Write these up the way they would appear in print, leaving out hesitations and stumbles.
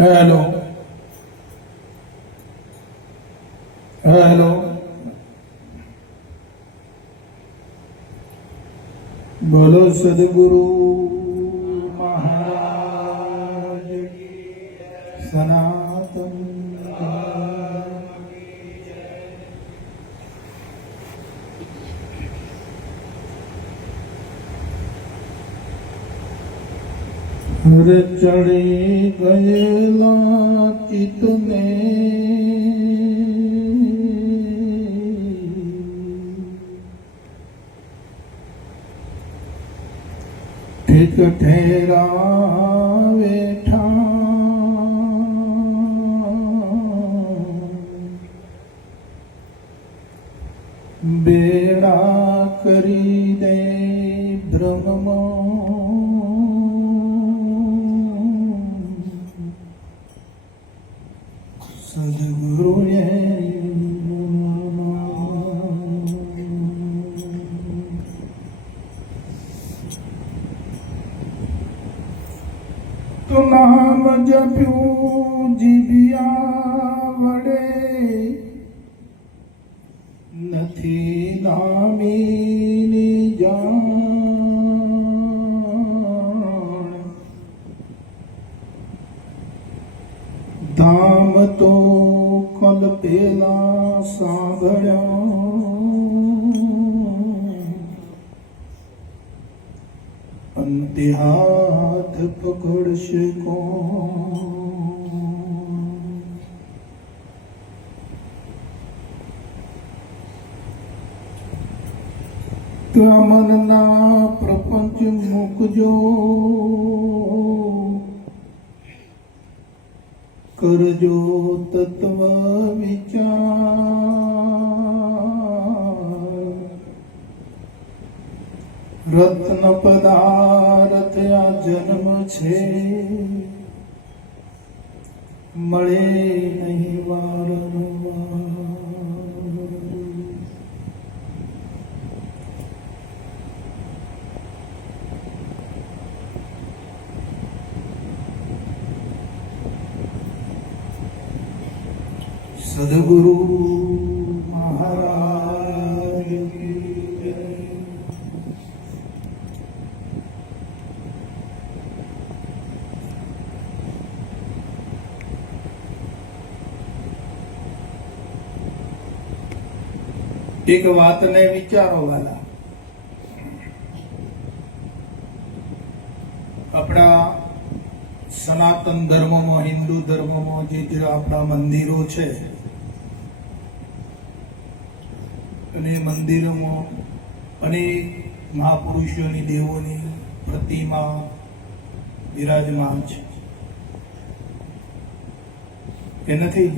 Hello hello बोलो सदगुरु महाराज सनातन चढ़ी गયેલા ચિતને ઠીક ઠેરાવે ઠા બેડા કરી દે બ્રહ્મ સદગુરુએ તો નામ જપ્યું જીવ્યા વડે નથી નામીની જાણ ધામ તો કલ્પેલા સાંભળ્યા અંતે હાથ પકડશે કોણ ત્યાં મનના પ્રપંચ મૂકજો કરજો તત્વ વિચાર રત્ન પદાર્થ આ જન્મ છે મળે નહીં વારંવાર સદગુરુ મહારાજ એક વાતને વિચારો વાલા આપણા સનાતન ધર્મમાં હિન્દુ ધર્મમાં જે આપણા મંદિરો છે અને મંદિરોમાં અનેક મહાપુરુષોની દેવોની પ્રતિમા બિરાજમાન છે કે નથી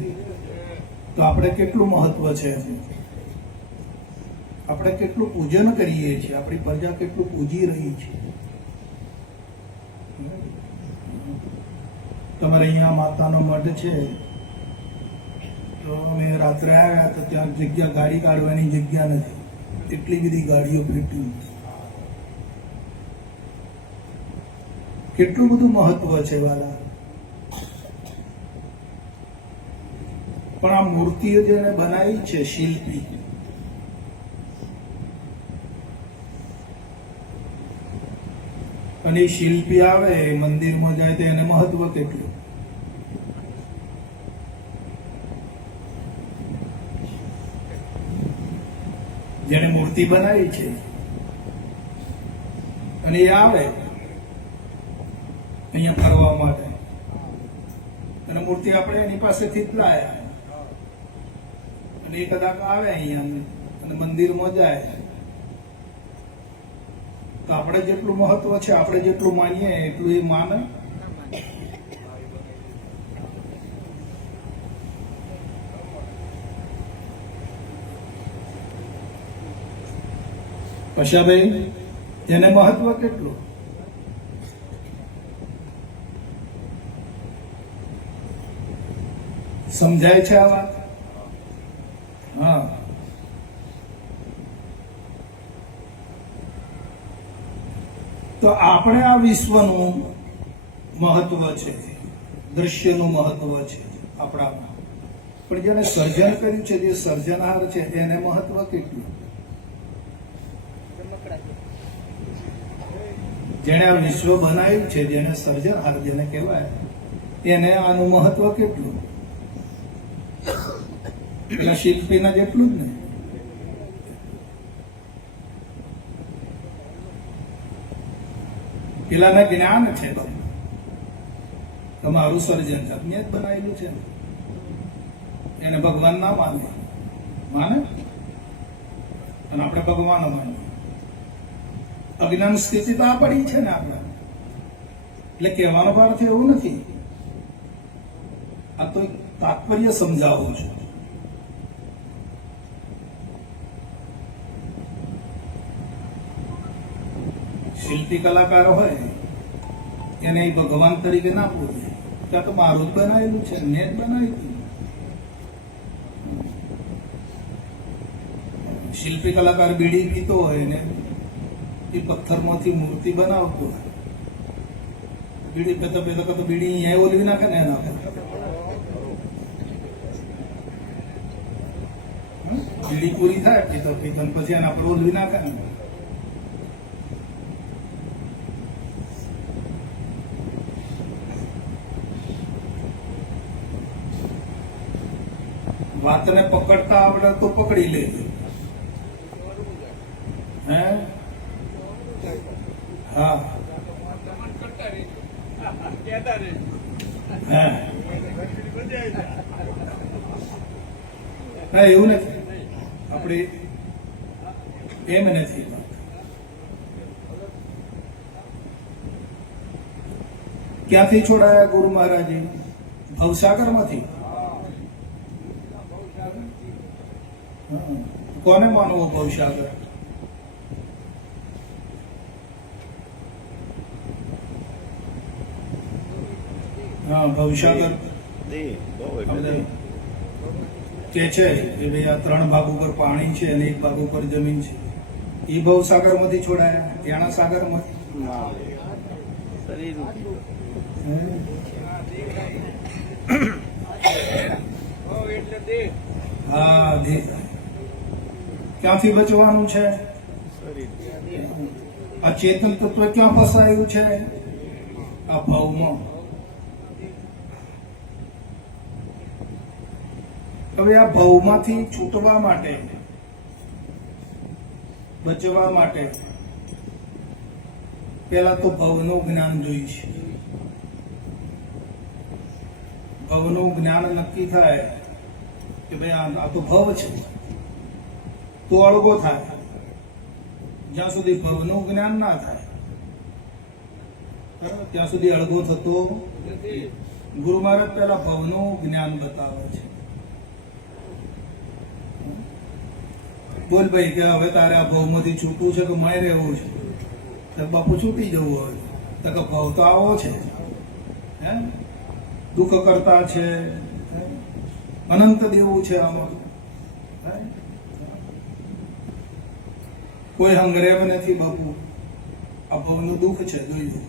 તો આપણે કેટલું મહત્વ છે આપણે કેટલું પૂજન કરીએ છીએ આપણી પ્રજા કેટલું પૂજી રહી છે તમારે અહીંયા માતાનો મઢ છે તો અમે રાત્રે આવ્યા તો ત્યાં જગ્યા ગાડી કાઢવાની જગ્યા નથી એટલી બધી ગાડીઓ ફેટી કેટલું બધું મહત્વ છે વાલા પણ આ મૂર્તિઓ જેને બનાવી છે શિલ્પી અને શિલ્પી આવે મંદિરમાં જાય તો એને મહત્વ કેટલું જેને મૂર્તિ બનાવી છે અને એ આવે અહીંયા ફરવા માટે અને મૂર્તિ આપણે એની પાસેથી જ લાયા અને એ કદાચ આવે અહીંયા અને મંદિરમાં જાય તો આપણે જેટલું મહત્વ છે આપણે જેટલું માનીએ એટલું એ માને પશાભાઈ એને મહત્વ કેટલું સમજાય છે આ વાત હા તો આપણે આ વિશ્વનું મહત્વ છે દ્રશ્યનું મહત્વ છે આપણામાં, પણ જેને સર્જન કર્યું છે, જે સર્જનહાર છે, એને મહત્વ કેટલું? જેને આ વિશ્વ બનાવ્યું છે, જેને સર્જનહાર જેને કહેવાય, એને આનું મહત્વ કેટલું? પેલા શિલ્પીના જેટલું જ ને. પેલાને જ્ઞાન છે, તમારું સર્જન તમને જ બનાવેલું છે, એને ભગવાન ના માને, અને આપણે ભગવાન માનીએ. અજ્ઞાન સ્થિતિ તો આ પડી છે ને આપણે, એટલે કહેવાનો ભાવ છે એવું નથી. આ તો તાત્પર્ય સમજાવું છું. શિલ્પી કલાકાર હોય એને ભગવાન તરીકે ના પૂછે, ત્યાં તો મારું જ બનાવેલું છે, મેં જ બનાવ્યું. શિલ્પી કલાકાર બીડી પીતો હોય ને એ પથ્થરમાંથી મૂર્તિ બનાવતો હોય, બીડી પેતા પેતા તો બીડી અહીંયા ઓલવી નાખે ને એના બીડી પૂરી થાય પીતો પીતો પછી એના પર ઓલવી નાખે ને. વાતને પકડતા આવડે તો પકડી લેજો. હે હા ના એવું નથી, આપણે એમ નથી. ક્યાંથી છોડાયા ગુરુ મહારાજે? ભવસાગરમાંથી. કોને માનવો ભવસાગર? હા ભવસાગર કે છે કે ભાઈ આ 3 ભાગ ઉપર પાણી છે અને 1 ભાગ ઉપર જમીન છે. એ ભવસાગર માંથી છોડાયા, ત્યાંના સાગર માંથી. હા ક્યાંથી બચવાનું છે? આ ચેતન તત્વ ક્યાં ફસાયું છે? આ ભાવમાં. હવે આ ભાવમાંથી છૂટવા માટે, બચવા માટે પેલા તો ભવનું જ્ઞાન જોઈએ છે. ભવનું જ્ઞાન નક્કી થાય કે ભાઈ આ તો ભવ છે, તો અળગો થાય. જ્યાં સુધી ભવનું જ્ઞાન ના થાય ત્યાં સુધી અળગો થતો નથી. ગુરુ મહારાજ પેલા ભવનું જ્ઞાન બતાવે છે. બોલ ભાઈ કે હવે તારે આ ભવમાંથી છૂટવું છે કે મય રહેવું છે? તો બાપુ છૂટી જવું હોય તો કે ભવ તો આવો છે, હે દુઃખ કરતા છે, અનંત દેવું છે, આમાં કોઈ હંગરેબ નથી બાપુ. આ ભવનું દુઃખ છે, જોઈ.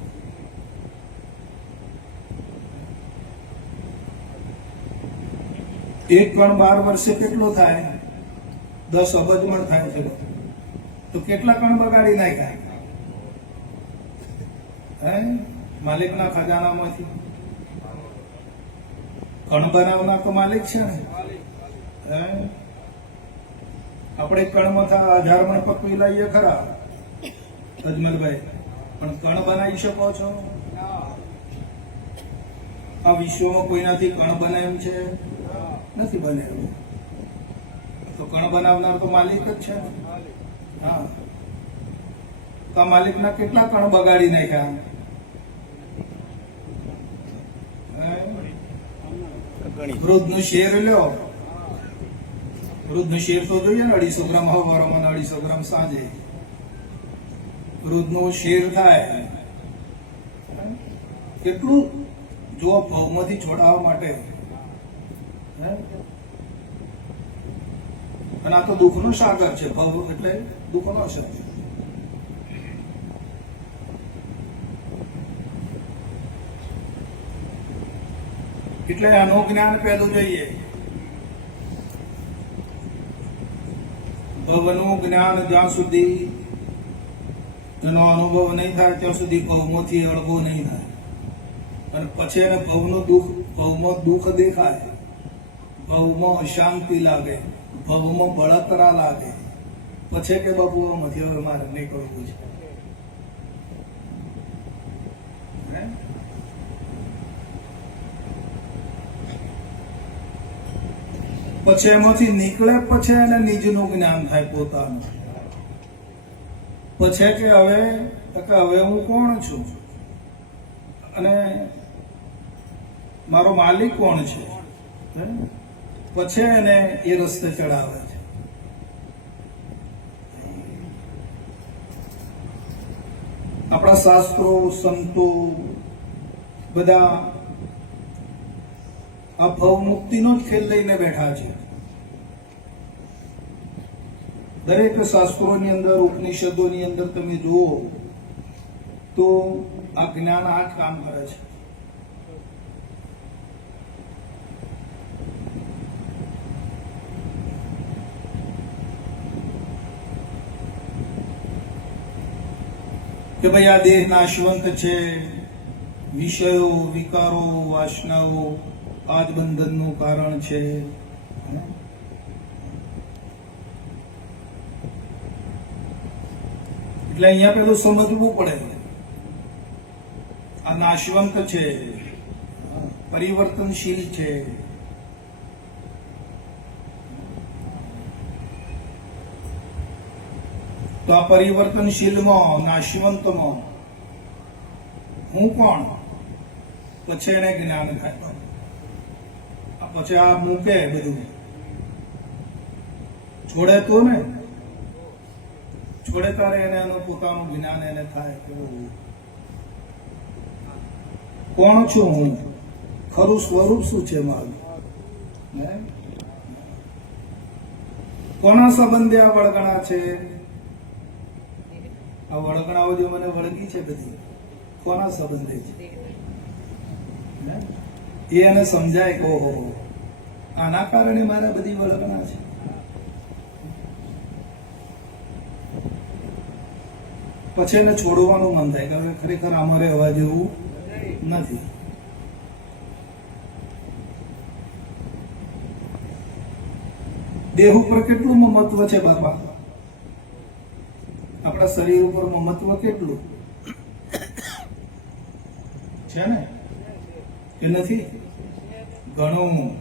એક કણ 12 વર્ષે કેટલો થાય? 10 અબજ મણ થાય છે. તો કેટલા કણ બગાડી નાખ્યા? હે માલિકના ખજાનામાંથી. કણ બનાવનાર તો માલિક છે ને. હે આપણે કણમાં 1000 મણ પકવી લઈએ ખરા અજમલભાઈ, પણ કણ બનાવી શકો છો? આ વિશ્વમાં કોઈનાથી કણ બનાવ્યું છે? નથી બનાવ્યું. તો કણ બનાવનાર તો માલિક જ છે. હા તો આ માલિકના કેટલા કણ બગાડી નાખ્યા? વૃદ્ધનું શેર લ્યો, વૃદ્ધનું શેર તો જોઈએ ને, 250 ગ્રામ હવારમાં 250 ગ્રામ સાંજે. વૃદ્ધનું શેર થાય કેટલું? જો ભવમાંથી છોડાવવા માટે. અને આ તો દુઃખનો સાગર છે. ભવ એટલે દુઃખનો છે. એટલે આનું જ્ઞાન પહેલું જોઈએ. ભવનું જ્ઞાન જ્યાં સુધી એનો અનુભવ નહીં થાય ત્યાં સુધી ભવમાંથી અળગો નહીં થાય. અને પછી એને ભવમાં દુઃખ દેખાય, ભવમાં અશાંતિ લાગે, ભવમાં બળતરા લાગે, પછી કે બાપુ આમાંથી હવે મારે નીકળવું છે. પછી એમાંથી નીકળે પછી એને નિજનું જ્ઞાન થાય પોતાનું. પછી કે હવે હું કોણ છું અને મારો માલિક કોણ છે, પછી એને એ રસ્તે ચડાવે છે. આપણા શાસ્ત્રો સંતો બધા આ ભવ મુક્તિનો જ ખેલ લઈને બેઠા છે. દરેક શાસ્ત્રોની અંદર, ઉપનિષદોની અંદર તમે જુઓ તો આ જ્ઞાન આ જ કામ કરે છે. કે ભાઈ આ દેહ નાશવંત છે, વિષયો, વિકારો, વાસનાઓ આ જ બંધનનું કારણ છે. એટલે અહીંયા પેલું સમજવું પડે આ નાશવંત છે, પરિવર્તનશીલ છે. તો આ પરિવર્તનશીલમાં, નાશવંતમાં હું કોણ? પછી એને જ્ઞાન થાય. પછી આ મૂકે બધું, છોડે તો ને, છોડે તારે એને એનું પોતાનું જ્ઞાન એને થાય કે કોણ છું હું, ખરું સ્વરૂપ શું છે મારું, કોના સંબંધે આ વળગણા છે. આ વળગણાઓ જે મને વળગી છે બધી કોના સંબંધે છે એ એને સમજાય કે ઓહો આના કારણે મારા બધી વળગણા છે. પછી એને છોડવાનું મન થાય કે ખરેખર અમારે હવા જેવું નથી. દેહ ઉપર કેટલું મહત્વ છે બાપા? આપણા શરીર ઉપર મહત્વ કેટલું છે ને કે નથી? ઘણું.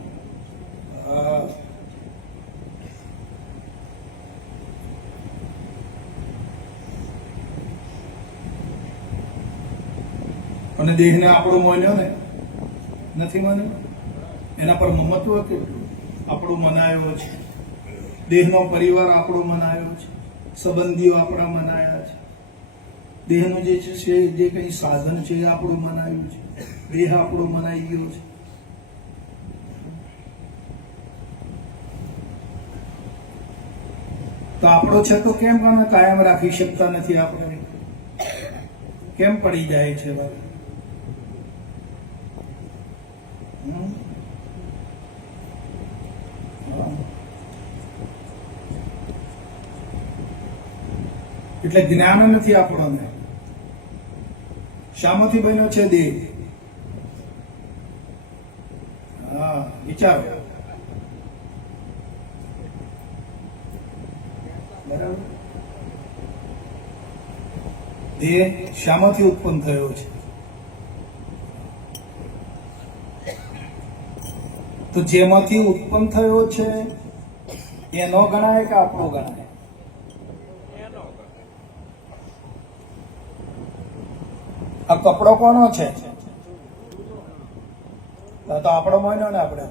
અને દેહને આપણો માન્યો ને નથી માન્યો, એના પર મહત્વ કેટલું આપણું મનાયો છે. દેહનો પરિવાર આપણો મનાયો છે, સંબંધીઓ આપણા મનાયા છે, દેહનું જે છે જે કઈ સાધન છે એ આપણું મનાયું છે, દેહ આપણો મનાઈ ગયો છે. તો આપણો છે તો કેમ આને કાયમ રાખી શકતા નથી? આપણે કેમ પડી જાય છે? એટલે જ્ઞાન નથી આપણને. શામાંથી બન્યો છે દેહ? વિચારો. બરાબર. દેહ શામાંથી ઉત્પન્ન થયો છે? તો જેમાંથી ઉત્પન્ન થયો છે એનો ગણાય કે આપણો ગણાય? આ કપડો કોનો છે? તો આપણો માન્યો ને. આપણે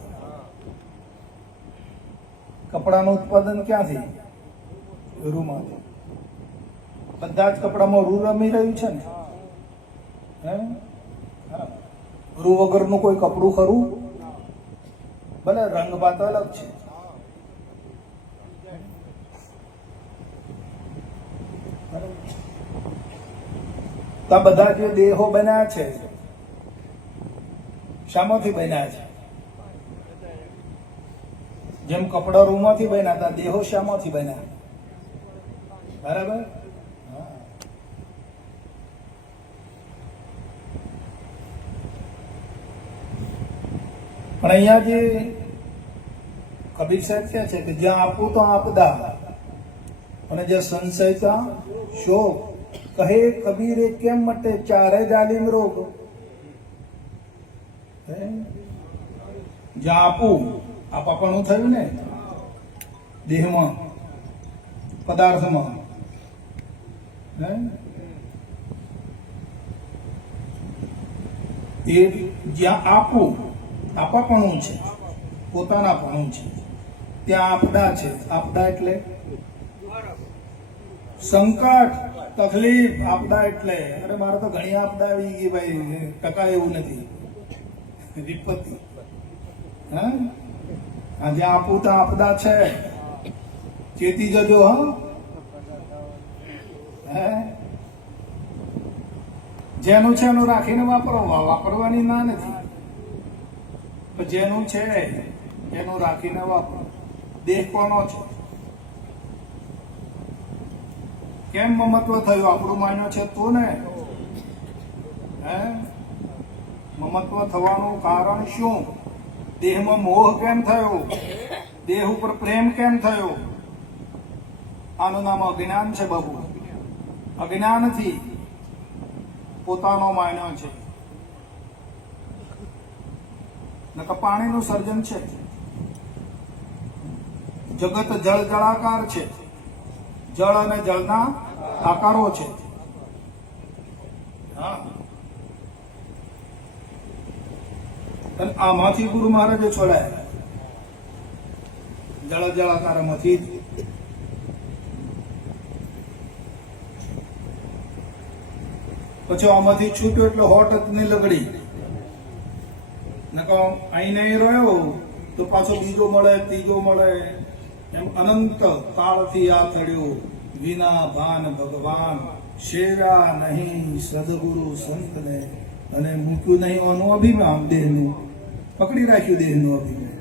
કપડાનું ઉત્પાદન ક્યાંથી? રૂમાંથી. બધા જ કપડામાં રૂ રમી રહ્યું છે ને. રૂ વગરનું કોઈ કપડું ખરું? ભલે રંગ બાત અલગ છે. તો બધા જે દેહો બન્યા છે શામાંથી બન્યા છે? જેમ કપડા રૂમાંથી બન્યા હતા, દેહો શામાંથી બન્યા? બરાબર. હા. પણ અહીંયા જે કબીર સાહેબ કહે છે કે જ્યાં આપું તો આપદા અને જ્યાં સંશયતા શોક, કહે કબીરે કેમ મટે ચારે જાલિમ રોગ. જ્યાં આપું, આપાપણું થયું ને દેહમાં, પદાર્થમાં, એ જ્યાં આપું, આપાપણું છે, પોતાનાપણું છે, ત્યાં આપદા છે. આપદા એટલે સંકટ, તકલીફ. આપદા એટલે અરે મારે તો ઘણી આપદા આવી ગઈ ભાઈ, ટકા એવું નથી, વિપત્તિ. હા, જ્યાં આપું ત્યાં આપદા છે, ચેતી જજો. હા, જેનું છે એનું રાખીને વાપરવાની ના નથી, પણ જેનું છે એનું રાખીને વાપરો. દેહ કોનો છે? કેમ મમત્વ થયું? આપણું માન્યો છે તો ને. હે, મમત્વ થવાનું કારણ શું? દેહમાં મોહ કેમ થયો? દેહ ઉપર પ્રેમ કેમ થયો? આનું નામ અજ્ઞાન છે બાબુ. અજ્ઞાનથી પોતાનો માન્યો છે. નકર પાણીનું સર્જન છે. જગત જળ જળાકાર છે. જળ અને જળના આકારો છે. હા, અને આમાંથી ગુરુ મહારાજે છોડાયા, જળ જળાકારમાંથી. પછી આમાંથી છૂટ્યો એટલે હોટ ની લગડી. નકો અહીં નહીં રહ્યો તો પાછો બીજો મળે, ત્રીજો મળે, એમ અનંત કાળથી આ થડ્યો. વિના ભાન ભગવાન શેરા નહીં સદગુરુ સંતને. અને મૂક્યું નહીં ઓનું અભિમાન, દેહનું પકડી રાખ્યું, દેહનું અભિમાન,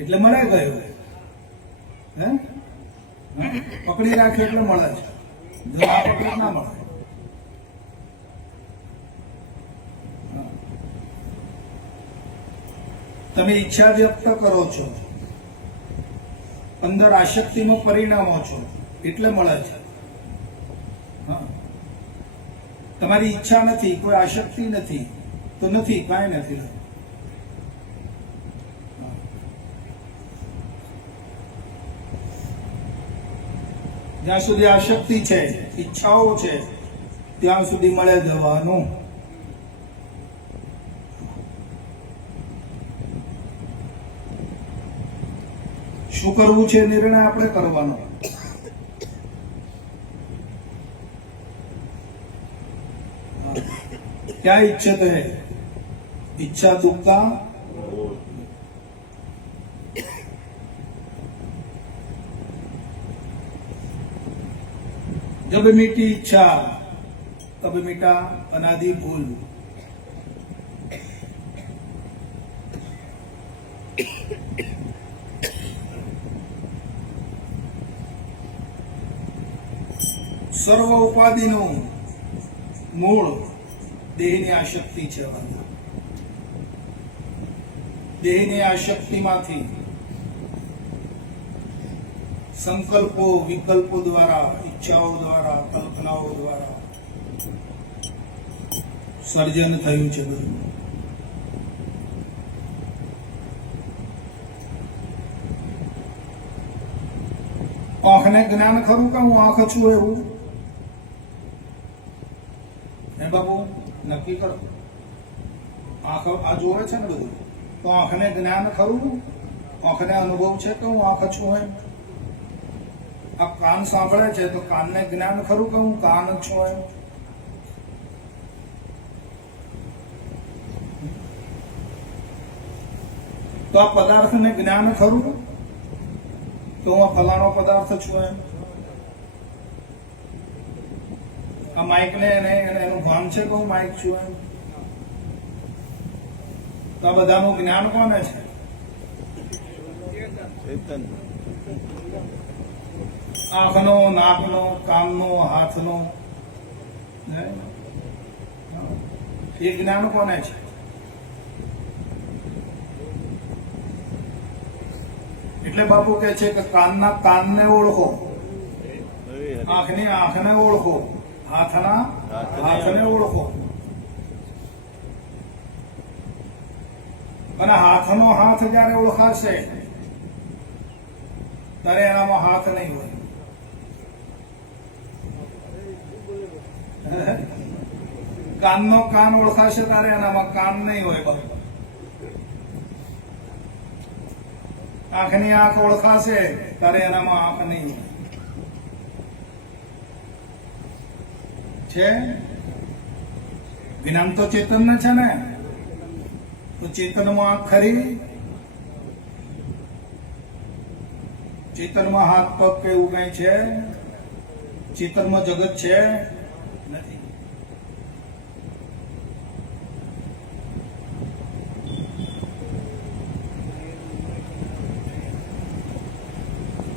એટલે મળે ગયો. હે, પકડી રાખ્યું એટલે મળે છે, જો ના પકડી ના મળે. તમે ઈચ્છા વ્યક્ત કરો છો, અંદર આશક્તિમાં પરિણામો છો, એટલે મળે છે. હા, તમારી ઈચ્છા નથી, કોઈ આશક્તિ નથી, તો નથી, કાંઈ નથી. જ્યાં સુધી આશક્તિ છે, ઈચ્છાઓ છે, ત્યાં સુધી મળે જવાનું. શું કરવું છે નિર્ણય આપણે કરવાનો. क्या इच्छत है? इच्छा दुख का जब मीठी इच्छा तब मीठा अनादि भूल. સર્વ ઉપાધિનું મૂળ દેહની આશક્તિ છે. દેહની આશક્તિમાંથી સંકલ્પો, વિકલ્પો દ્વારા, ઈચ્છાઓ દ્વારા, કલ્પનાઓ દ્વારા સર્જન થયું છે બધું. આંખને જ્ઞાન ખરું કે હું આંખ છું એવું? હે બાબુ, નક્કી કરો. આંખ આ જોવે છે ને બધું, તો આંખને જ્ઞાન ખરું? આંખને અનુભવ છે કે હું આંખ છું એમ? આ કાન સાંભળે છે તો કાનને જ્ઞાન ખરું કે હું કાન છું એમ? તો આ પદાર્થને જ્ઞાન ખરું તો હું આ ફલાણો પદાર્થ છું એમ? આ માઇક ને એનું ભાન છે કે હું માઇક છું એમ? તો આ બધાનું જ્ઞાન કોને છે? આંખનો, નાકનો, કાનનો, હાથનો, હે? એ જ્ઞાન કોને છે? એટલે બાપુ કે છે કે કાનના કાનને ઓળખો, આંખની આંખને ઓળખો, હાથના હાથને ઓળખો. અને હાથનો હાથ જયારે ઓળખાશે ત્યારે એનામાં હાથ નહીં હોય. કાનનો કાન ઓળખાશે ત્યારે એનામાં કાન નહીં હોય. આંખની આંખ ઓળખાશે ત્યારે એનામાં આંખ નહીં હોય. છે જ્ઞાન તો ચેતન ને છે ને, તો ચેતનમાં આંખ ખરી? ચેતનમાં હાથ પગ કે એવું કઈ છે? ચેતનમાં જગત છે? નથી.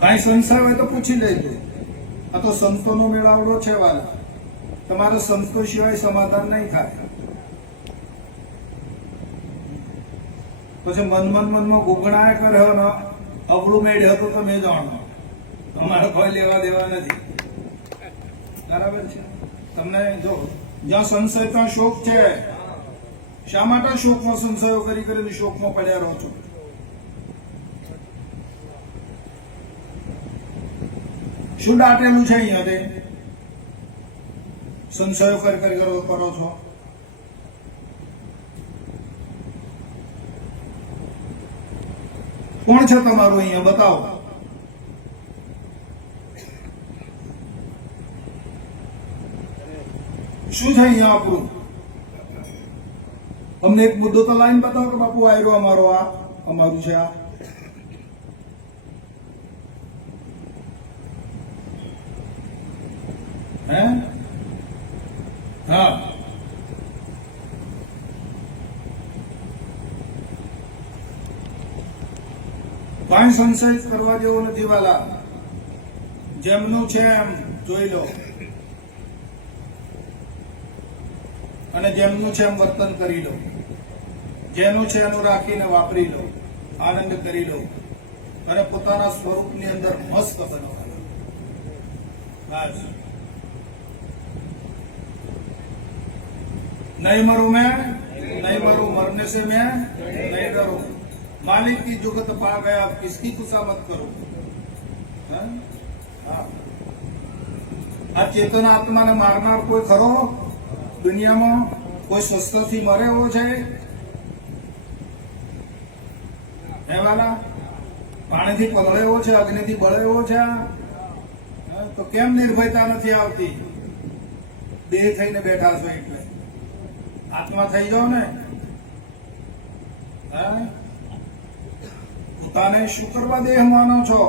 કઈ સંશય હોય તો પૂછી લેજો. આ તો સંતોનો મેળાવડો છે વાલા. તમારે સંતો સિવાય સમાધાન નહીં થાય. પછી મનમાં ગુગણાય કર્યો ને અવળું મેળ્યો તો તમે જાણો, તમારે કોઈ લેવા દેવા નથી. બરાબર છે? તમને જો જ્યાં સંશય ત્યાં શોક છે. શા માટે શોકમાં સંશયો કરી કરીને શોકમાં પડ્યા રહો છો? શું દાટેલું છે અહીંયા? સંશયો કરી કરો છો. કોણ છે તમારું અહીંયા? બતાવો. શું છે અહીંયા આપણું? અમને એક મુદ્દો તો લાઈન બતાવો કે બાપુ આયરો અમારો, આ અમારું છે. આ હે? હા, કઈ સંશય કરવા જેવો નથી વાલા. જેમનું છે એમ જોઈ લો, અને જેમનું છે એમ વર્તન કરી લો. જેનું છે એનું રાખીને વાપરી લો, આનંદ કરી લો, અને પોતાના સ્વરૂપની અંદર મસ્ત બનો. બસ. नहीं मरूं मैं, नहीं मरूं, मरने से मैं नहीं डरूं. मालिक की जुगत पा गया, अब किसकी खुशामत करूं? આ ચેતન આત્માને મારનાર કોઈ ખરો દુનિયામાં? કોઈ શસ્ત્રથી મરે એવો છે? હે વાલા? પાણીથી પલળે એવો છે? અગ્નિથી બળે એવો છે? તો કેમ નિર્ભયતા નથી આવતી? દેહ થઈને બેઠા છો એટલે. આત્મા થઈ જાઓ ને. પોતાને શું કરવા દેહ માનો છો?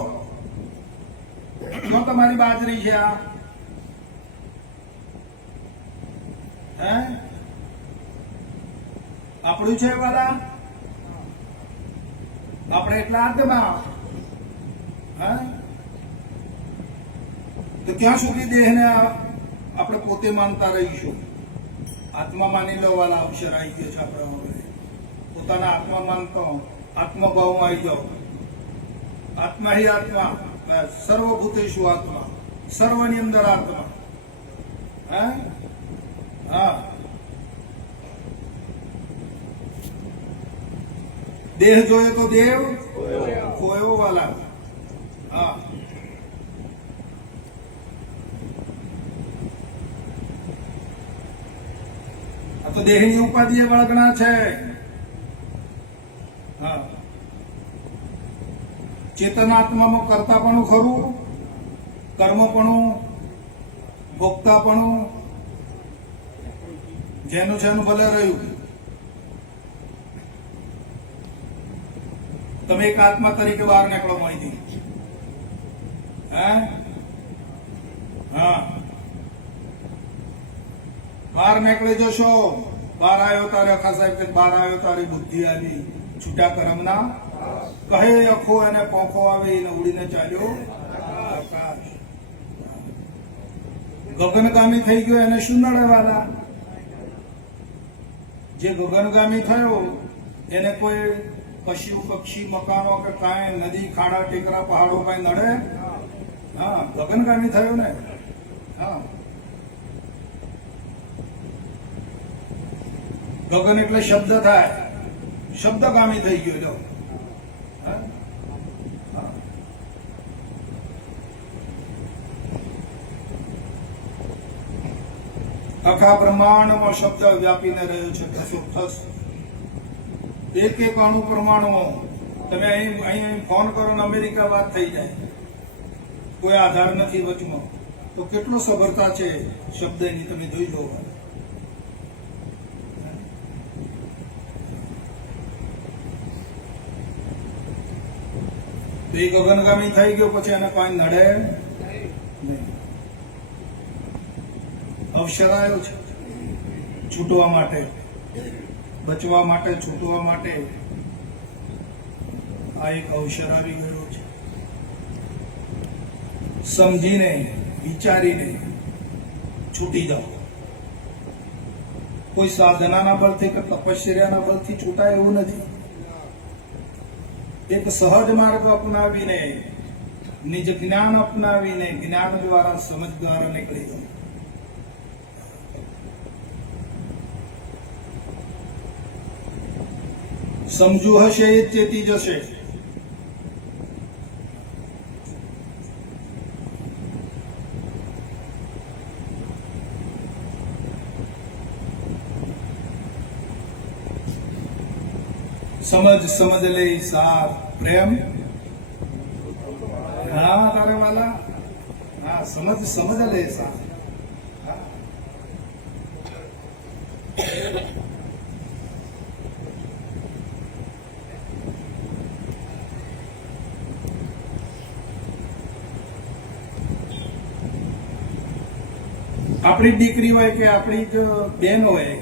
જો તમારી બાજરી છે આ, હે? આપણું છે વાલા? આપણે એટલા આત્મા. હે? તો ક્યાં સુધી દેહને આપણે પોતે માનતા રહીશું? આત્મા માની લો વાલા. અક્ષર આવી ગયો છે આપણા વગર. પોતાના આત્મા માનતો આત્મભાવમાં આવી જાઓ. આત્મા હિ આત્મા, સર્વભૂતેષુ આત્મા, સર્વની અંદર આત્મા. હા, દેહ જોયો તો દેવ ખોયો વાલા. હા, તો દેહની ઉપાધિ વળગણા છે. હા, ચેતનાત્મામાં કર્તાપણું ખરું, કર્મપણું, ભોગતાપણું, જેનું છે એનું ભલે રહ્યું. તમે એક આત્મા તરીકે બહાર નીકળો માહિતી. હા, બહાર નીકળી જશો. બહાર આવ્યો તારે આખા સાહેબ બહાર આવ્યો તારી બુદ્ધિ આવી છૂટા કરમના કહે અખો અને પોખો આવે એને ઉડીને ચાલ્યો આકાશ. ગગનગામી થઈ ગયો એને શું નડેવાલા? જે ગગનગામી થયો એને કોઈ પશુ પક્ષી મકાનો કે કાંઈ નદી ખાડા ટેકરા પહાડો કાંઈ નડે? હા, ગગનગામી થયો ને. હા, ગગન એટલે શબ્દ થાય, શબ્દગામી થઈ ગયો. જો આખા બ્રહ્માંડમાં શબ્દ વ્યાપીને રહ્યો છે. એક એક અણુ પરમાણુ તમે અહીં ફોન કરો ને અમેરિકા વાત થઈ જાય, કોઈ આધાર નથી વચમાં. તો કેટલો સભરતા છે શબ્દની, તમે જોઈ લો. તો એ ગગનગામી થઈ ગયો પછી એને કોઈ નડે નહીં. અવસર આવ્યો છે છૂટવા માટે, બચવા માટે, છૂટવા માટે. આ એક અવસર આવી ગયો છે. સમજીને વિચારીને છૂટી જાઓ. કોઈ સાધનાના બળથી કે તપશ્ચર્યાના બળથી છૂટાય એવું નથી. એક સહજ માર્ગ અપનાવીને, નિજ જ્ઞાન અપનાવીને, જ્ઞાન દ્વારા, સમજ દ્વારા નીકળી જાઓ. સમજુ હશે એ ચેતી જશે. સમજ લે સાર પ્રેમ. હા તારે વાલા, હા સમજ લે સાર. આપણી દીકરી હોય કે આપણી બેન હોય,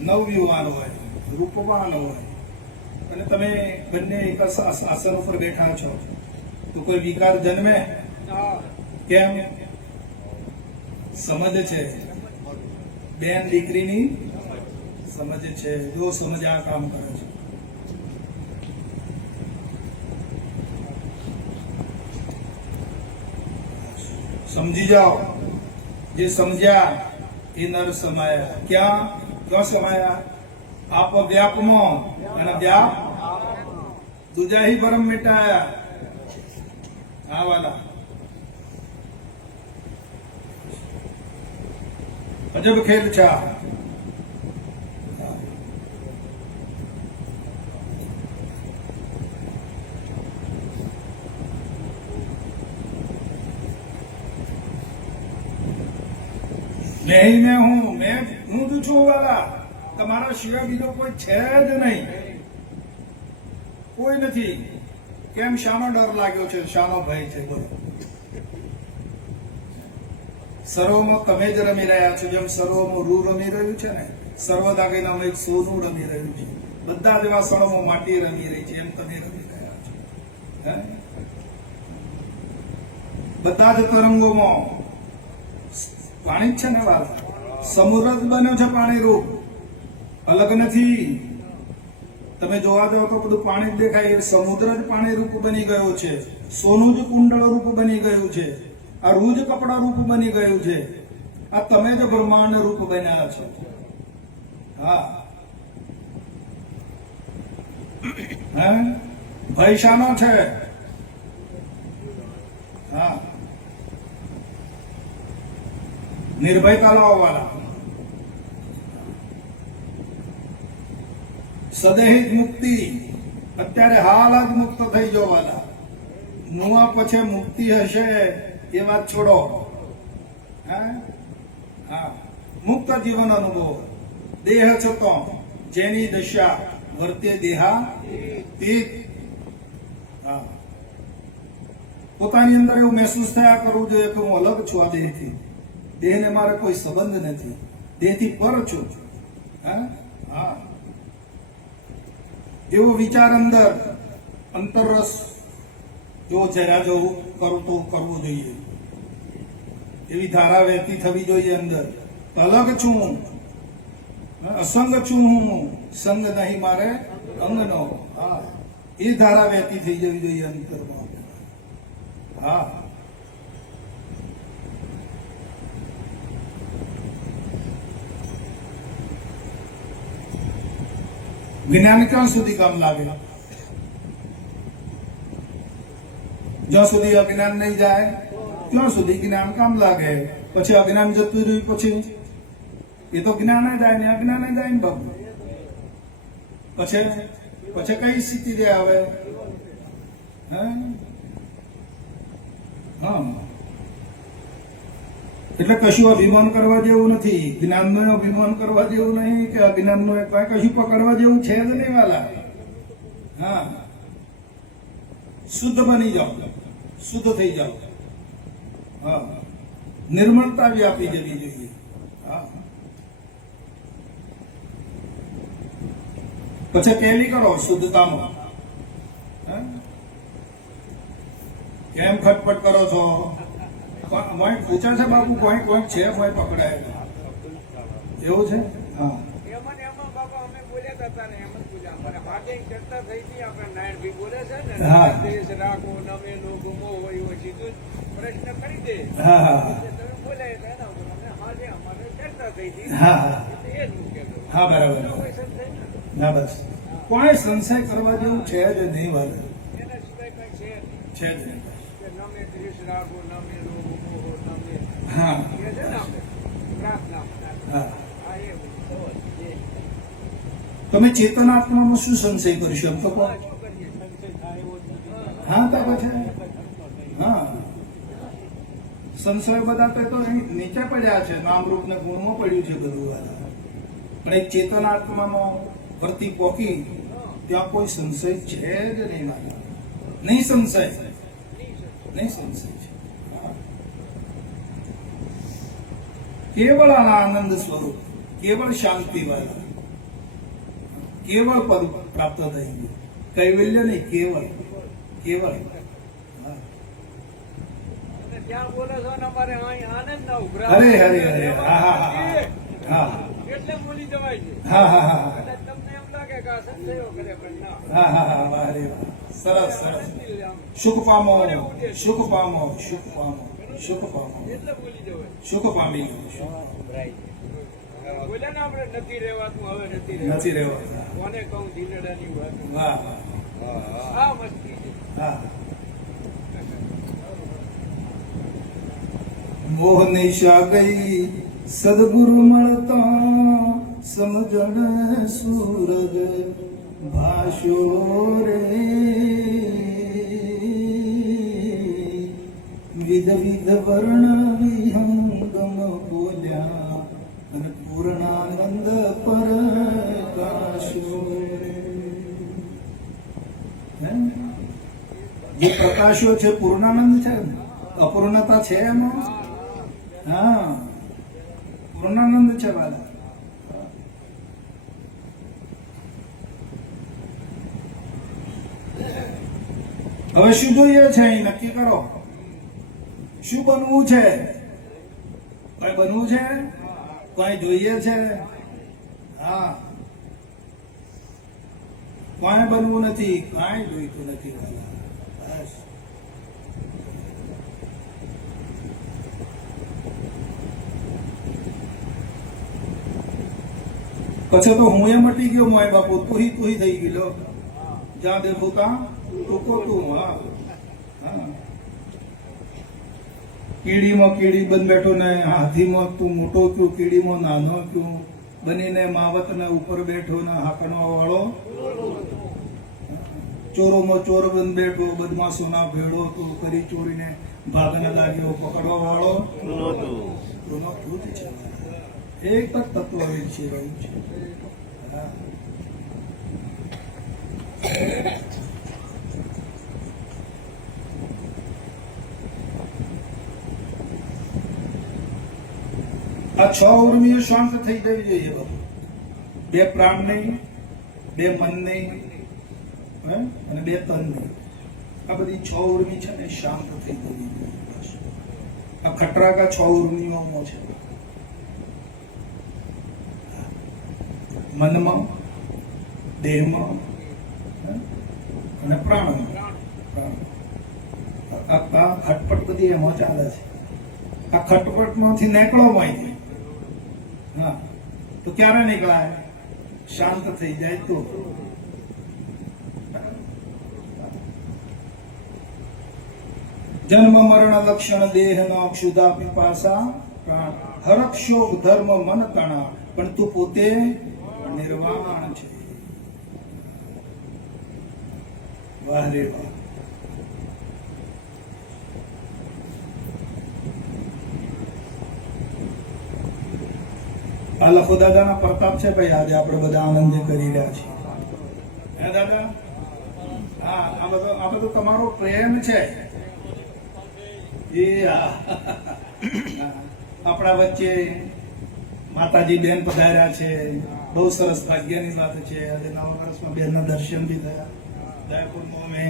નવયુવાન હોય, રૂપવાન હોય, અને તમે બંને એક આસન ઉપર બેઠા છો, તો કોઈ વિકાર જન્મે? કેમ? સમજ છે. બેન દીકરીની સમજ છે. જો સમજ આ કામ કરે છે. સમજી જાઓ. જે સમજ્યા એ નર સમાયા. ક્યાં સમાયા? આપ વ્યાપમાં, અને વ્યાપ દુજા ही ભરમ મિટાયા. હા વાલા, અજબ ખેલ છે. નહીં મેં હું જ છું વાલા. તમારા સિવાય બીજો કોઈ છે જ નહીં, કોઈ નથી. કેમ? શાનો ડર લાગ્યો છે? શાનો ભય છે? બોલો. સર્વમાં તમે જ રમી રહ્યા છો. જેમ સર્વમાં રૂ રમી રહ્યું છે ને, સર્વદાગીનામાં એક સોનું રમી રહ્યું છે. બધા જ એવા સળોમાં માટી રમી રહી છે, એમ તમે રમી રહ્યા છો. બધા જ તરંગોમાં પાણી જ છે ને વાલા. સમુદ્ર જ બન્યો છે પાણી રૂપ, અલગ નથી. તમે જોવા જાઓ તો બધું પાણી જ દેખાય. સમુદ્ર જ પાણી રૂપ બની ગયો છે. સોનું જ કુંડળ રૂપ બની ગયું છે. આ રૂ જ કપડા રૂપ બની ગયું છે. આ તમે જ બ્રહ્માંડ રૂપ બન્યા છો. હા, ભય શાનો છે? હા, નિર્ભયતા લાવો વાલા. સદેહિત મુક્તિ. અત્યારે હાલ જ મુક્ત થઈ જવાના. નુવા પછી મુક્તિ હશે એ વાત છોડો. હા, મુક્ત જીવન અનુભવ. દેહ છતો જેની દશા વર્તે દેહા તીત. પોતાની અંદર એવું મહેસૂસ થયા કરવું જોઈએ કે હું અલગ છું આ દેહથી. દેહને મારે કોઈ સંબંધ નથી, દેહથી પર છું. હા, એવો વિચાર અંદર અંતરરસ એવો જરા જવું કરવું જોઈએ, એવી ધારા વહેતી થવી જોઈએ અંદર. અલગ છું, અસંગ છું હું, સંગ નહીં મારે અંગનો. હા, એ ધારા વહેતી થઈ જવી જોઈએ અંતરમાં. હા, જ્ઞાન ક્યાં સુધી કામ લાગે? જ્યાં સુધી અજ્ઞાન નહીં જાય ત્યાં સુધી જ્ઞાન કામ લાગે. પછી અજ્ઞાન જતું રહ્યું પછી એ તો જ્ઞાન જાય ને અજ્ઞાન જાય ને બાબુ. પછી કઈ સ્થિતિ રે આવે? હા, એટલે કશું અભિમાન કરવા જેવું નથી. જ્ઞાનનું અભિમાન કરવા જેવું નહીં કે અજ્ઞાનનું કશું પકડવા જેવું છે જ નહીં વાલા. હા, શુદ્ધ બની જાઓ, શુદ્ધ થઈ જાઓ. હા, નિર્મળતા વ્યાપી જવી જોઈએ. હા, પછી પહેલી કરો શુદ્ધતામાં. કેમ ખટપટ કરો છો? કોઈ પૂછે છે બાપુ, કોઈ છે, કોઈ પકડાય એવું છે? હા, હા, બરાબર. ના, બસ કોઈ સંશય કરવા જેવું છે જ નહીં વાલે, છે જ નહીં. હા, તમે ચેતનાત્મામાં શું સંશય કરશો એમ તો કહો. હા, તો પછી હા, સંશય બધા તો નીચે પડ્યા છે, નામરૂપ ને ગુણમાં પડ્યું છે બધું વાળા. પણ એક ચેતનાત્માનો વર્તી પોકી ત્યાં કોઈ સંશય છે જ નહીં વાળા. નહીં સંશય, નહીં સંશય છે. કેવળ આનંદ સ્વરૂપ, કેવળ શાંતિ વાળા, કેવળ પદ પ્રાપ્ત થઈ ગયું. કૈવલ્ય નહીં, કેવળ, કેવળ. અરે અરે અરે, હા હા હા, એટલે બોલી જવાય છે. હા હા હા, તમને એમ લાગે કે આ સંશયો કરે પણ ના. હા હા હા, વાહ રે વાહ, સરસ સરસ. સુખ પામો, સુખ પામો, સુખ પામો, સુખ પામો, એટલે બોલી જવાય. સુખ પામી ગયું. બોલ્યા ને આપણે નથી રહેવાતું, હવે નથી નથી રહેવાતું. કોને કહું ધીરડાની વાત. વાહ આ મસ્તી છે. હા, મોહ નિશા ગઈ સદગુરુ મળતા, સમજણ સૂરજ ભાષ્યો રે. વિધ વિધ વર્ણ વિહંગમ બોલ્યા, અને પૂર્ણાનંદ પ્રકાશો રે. જે પ્રકાશો છે પૂર્ણાનંદ છે, અપૂર્ણતા છે એમાં. હા, પૂર્ણાનંદ છે વાલા. હવે શું જોઈએ છે અહીં નક્કી કરો. શું બનવું છે? કઈ બનવું છે? કઈ જોઈએ છે? હા, કઈ બનવું નથી, કઈ જોઈતું નથી વાલા. બસ પછી તો હું એ મટી ગયો, માય બાપુ તુહી તુહી થઈ ગયો. જ્યાં દેખો ત્યાં ટૂંકો તું. હા હા, કીડીમાં કીડી બન બેઠો ને, હાથીમાં તું મોટો ક્યું, કીડીમાં નાનો ક્યું, બનીને માવત ને ઉપર બેઠો ને હાકણો વાળો. ચોરોમાં ચોર બન બેઠો, બદમાશોના ભેડો તું કરી ચોરીને ભાગને લાગ્યો, પકડવા વાળો તું જ છે. એક જ તત્વ છે રહ્યું છે. આ 6 ઉર્મિઓ શાંત થઈ જવી જોઈએ બાબુ. 2 પ્રાણ નહીં, 2 મન નહીં, હે? અને 2 તનની. આ બધી 6 ઉર્મી છે ને શાંત થઈ જવી જોઈએ. બસ. આ ખટરાકા 6 ઉર્મિઓમાં છે. મનમાં, દેહમાં, હે? અને પ્રાણમાં. આ ખટપટ બધી એમાં ચાલે છે. આ ખટપટમાંથી નીકળો માહિતી. હા, તો ક્યારે નીકળાય? શાંત થઈ જાય તો. જન્મ મરણ લક્ષણ દેહ નો ક્ષુધા પીપાસા પ્રાણ હરક શોક ધર્મ મન તણા, પણ તું પોતે નિર્વાણ છે. વાહ રે વાહ. આ લખો દાદાના પ્રતાપ છે ભાઈ. આજે આપણે બધા આનંદ કરી રહ્યા છીએ. હે દાદા? હા, આ બધો તમારો પ્રેમ છે. એ આપણા વચ્ચે માતાજી બેન પધાર્યા છે. બહુ સરસ ભાગ્યની વાત છે. આજે નવા વર્ષમાં બેનના દર્શન બી થયા. જયપુરમાં અમે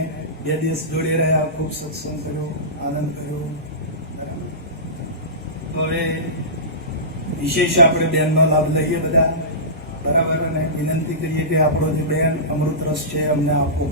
2 દિવસ જોડે રહ્યા. ખૂબ સત્સંગ કર્યો, આનંદ કર્યો. તો હવે વિશેષ આપણે બેનનો લાભ લઈએ બધા, બરાબર. અને વિનંતી કરીએ કે આપણો જે બેન અમૃત રસ છે અમને આપો.